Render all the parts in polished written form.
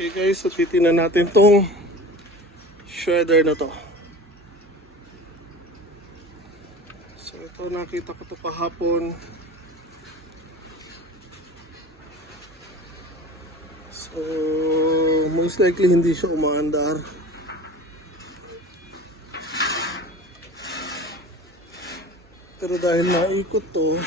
Okay guys, so titingnan natin tong shredder na to. So ito, nakita ko to kahapon. So most likely hindi siya umaandar. Pero dahil naikot to,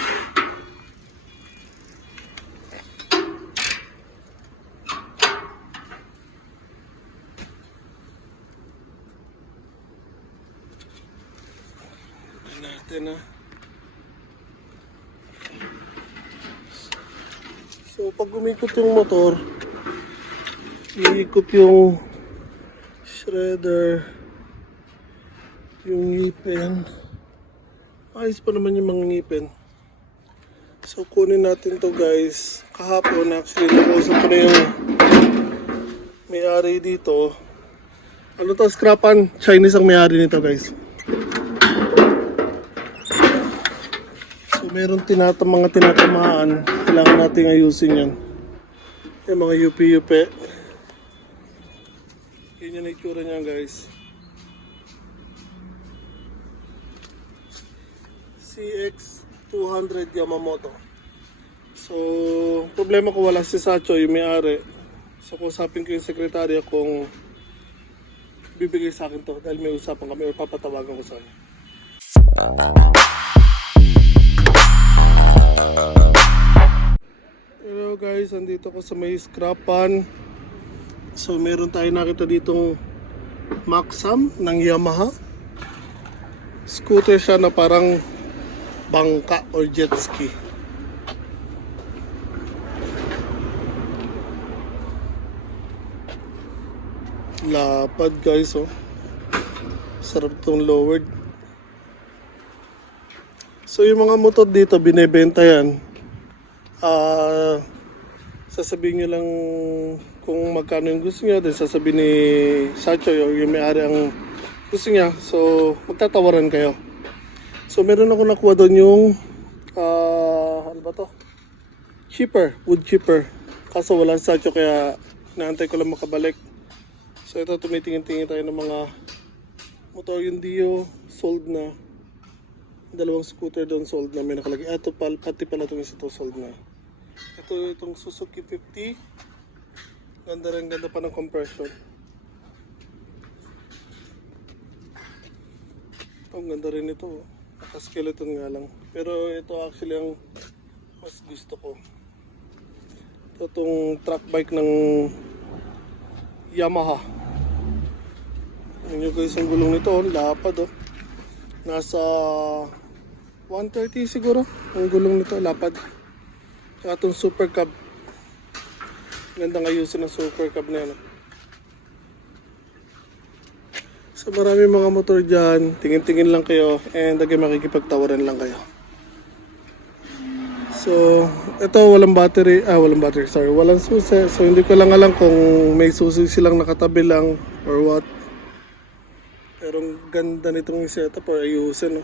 natin na. So pag umikot yung motor, iikot yung shredder, yung ngipin. Ayos pa naman yung mga ngipin. So kunin natin to guys. Kahapon actually nakausap ko na yung may-ari dito. Ano to, scrapan? Chinese ang may-ari nito guys. So meron mga tinatamaan. Kailangan natin ayusin yan. Yung mga yupi-yupi. Yun yung itsura niya guys. CX200 Yamamoto. So problema ko, wala si Sacho yung may-ari. So kusapin ko yung sekretarya kung bibigay sa akin to dahil may usapan kami o papatawagan ko sa kanya. Hello guys, andito ko sa may scrapan. So meron tayo nakita ditong Maxam ng Yamaha. Scooter siya na parang bangka or jet ski. Lapad guys, oh. Sarap tong lowered. So yung mga motor dito binebenta yan. Sasabihin nyo lang kung magkano yung gusto nyo, then sasabihin ni Sacho yung may-ari ang gusto niya. So magtatawaran kayo. So meron ako nakuha doon yung ano ba to? Wood chipper. Kaso wala si Sacho kaya naantay ko lang makabalik. So ito, tumitingin-tingin tayo ng mga motor. Yung Dio sold na. Dalawang scooter doon sold na, may nakalagay. Ito pati pala itong isa to sold na. Ito itong Suzuki 50. Ganda pa ng compression. Ang ganda rin ito. Naka-skeleton nga lang. Pero ito actually ang mas gusto ko. Ito itong track bike ng Yamaha. Yan yung guys ang gulong nito. Lapad oh. Nasa 130 siguro. Ang gulong nito. Lapad. Saka itong super cab. Gandang ayusin ng super cab na yan. So marami mga motor dyan, tingin-tingin lang kayo and again makikipagtawaran lang kayo. So ito walang battery, walang susi. So hindi ko lang alam kung may susi silang nakatabi lang or what. Pero ang ganda nitong setup or ayusin. No?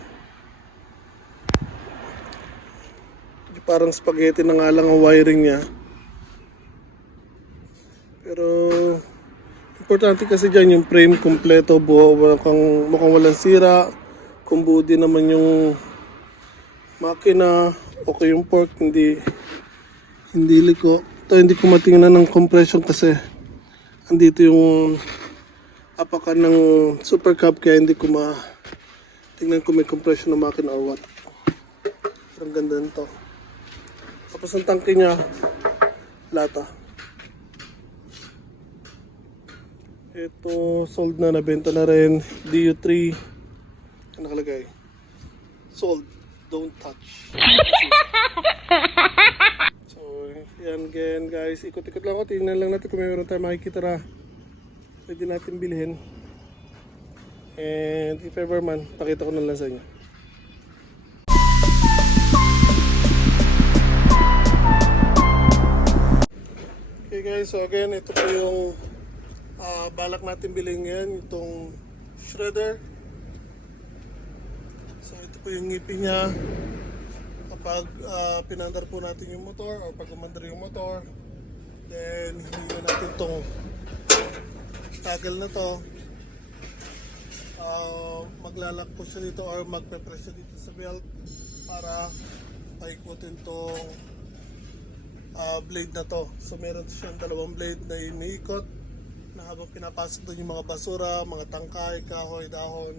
Parang spaghetti na nga lang ang wiring niya. Pero importante kasi dyan yung frame kompleto, mukhang walang sira. Kung buo din naman yung makina, okay yung fork, hindi liko. Ito hindi ko matingnan ng compression kasi andito yung apakan ng super cab kaya hindi ko tingnan kung may compression ng makina or what. Ang ganda nito. Tapos ang tangke niya, lata. Ito, sold na, nabenta na rin. DU3. Ano nakalagay? Sold, don't touch. So, yan again guys. Ikot-ikot lang ako. Tingnan lang natin kung mayroon tayo makikita na pwede natin bilhin. And if ever man, pakita ko na lang sa inyo. Okay guys, so again, ito po yung balak natin bilhin ngayon, itong shredder. So ito po yung ngipin niya. Kapag pinandar po natin yung motor or pag umandar yung motor, then hindi na natin itong toggle na to, maglalak po siya dito or magpe-press siya dito sa belt para paikutin tong blade na to. So meron siyang dalawang blade na iniikot na habang pinapasok doon yung mga basura, mga tangkay, kahoy, dahon,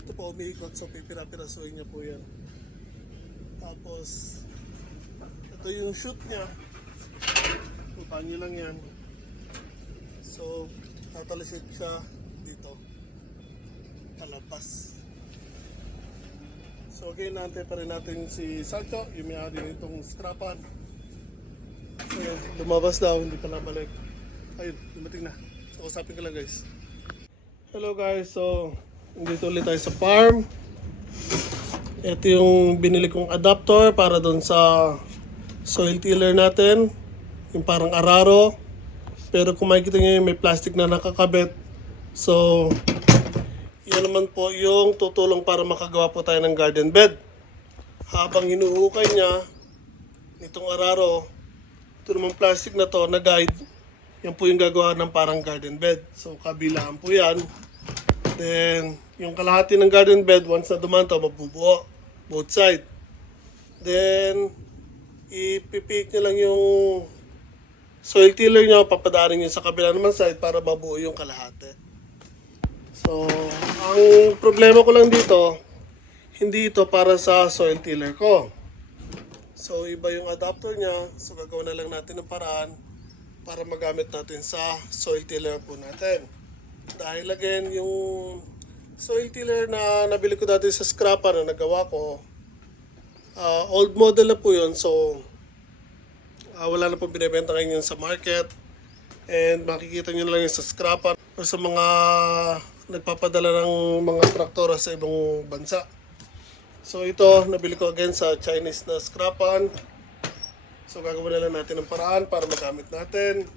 ito po umiikot, so pipira-pirasuhin niya po yan. Tapos ito yung shoot niya, tupan niyo lang yan. So tatalisit siya dito palabas. So again, naantay pa rin natin si Sancho, yung may-ari nitong scrapan. So lumabas daw, hindi pa nabalik. Ayun, dumating na. So usapin ko lang guys. Hello guys, so dito ulit tayo sa farm. Ito yung binili kong adapter para doon sa soil tiller natin, yung parang araro. Pero kung makikita nyo may plastic na nakakabit. So yan naman po yung tutulong para makagawa po tayo ng garden bed. Habang hinuhukay niya nitong araro, ito naman plastic na to na guide, yan po yung gagawa ng parang garden bed. So kabilaan po yan. Then yung kalahati ng garden bed, once na dumanto, mabubuo both side. Then ipipik nyo lang yung soil tiller nyo, papadaanin nyo sa kabila naman side para mabuo yung kalahati. So ang problema ko lang dito, hindi ito para sa soil tiller ko. So iba yung adapter niya, so gagawin na lang natin ng paraan para magamit natin sa soil tiller po natin. Dahil again, yung soil tiller na nabili ko dati sa scrapan na nagawa ko, old model na po yun, so wala na po binibenta ngayon sa market. And makikita nyo na lang yun sa scrapan o sa mga nagpapadala ng mga traktora sa ibang bansa. So ito, nabili ko again sa Chinese na scrapan. So gagawin na lang natin ng paraan para magamit natin.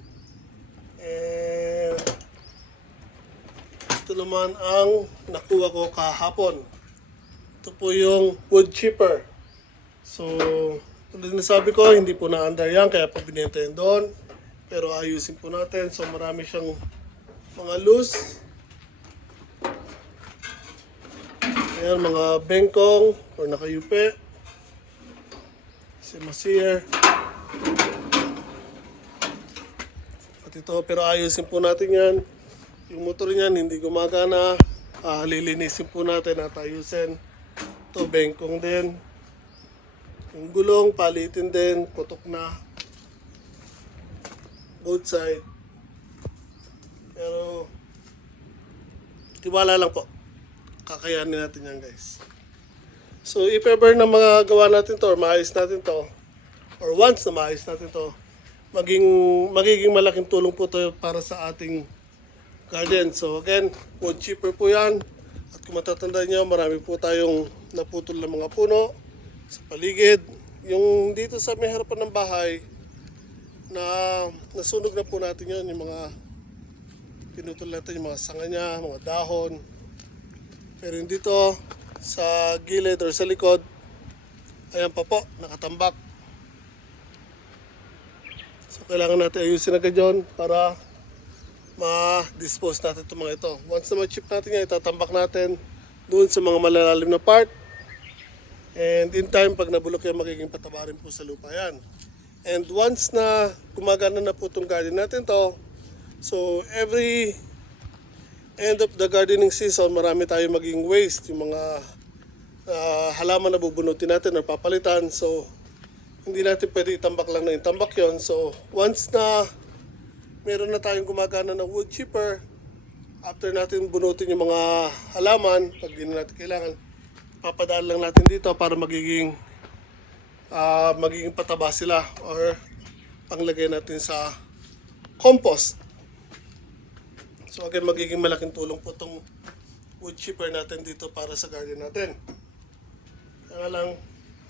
And ito naman ang nakuha ko kahapon. Ito po yung wood chipper. So tulad na sabi ko, hindi po na-under yan, kaya po binenta yun doon. Pero ayusin po natin. So marami siyang mga loose. Ayan, mga bengkong or nakayupe. Si Masier. At ito, pero ayusin po natin yan. Yung motor niyan hindi gumagana. Lilinisin po natin at ayusin. Ito, bengkong din. Yung gulong, palitin din. Putok na. Both side. Pero tiwala lang po. Kakayanin natin yan guys. So if ever na magagawa natin to or maayos natin to, or once na maayos natin to, magiging malaking tulong po to para sa ating garden. So again, wood chipper po yan. At kung matatandaan nyo, marami po tayong naputol na mga puno sa paligid. Yung dito sa may harapan ng bahay, na nasunog na po natin yun, yung mga pinutol natin, yung mga sanga niya, mga dahon. Pero yung dito sa gilid or sa likod, ayan pa po, nakatambak. So kailangan natin ayusin agad yun para ma-dispose natin itong mga ito. Once na ma-chip natin yan, itatambak natin doon sa mga malalalim na part. And in time, pag nabulok yan, magiging pataba rin po sa lupa yan. And once na gumagana na po itong garden natin to, so every end of the gardening season, marami tayong maging waste, yung mga halaman na bubunutin natin or papalitan. So hindi natin pwede itambak lang na itambak yon. So once na meron na tayong gumagana na wood chipper, after natin bunutin yung mga halaman, pag di na natin kailangan, papadaan lang natin dito para magiging pataba sila or panglagay natin sa compost. So again, magiging malaking tulong po itong wood chipper natin dito para sa garden natin. Kaya lang,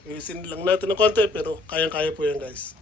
iwisin lang natin ng konti, pero kayang-kaya po yan guys.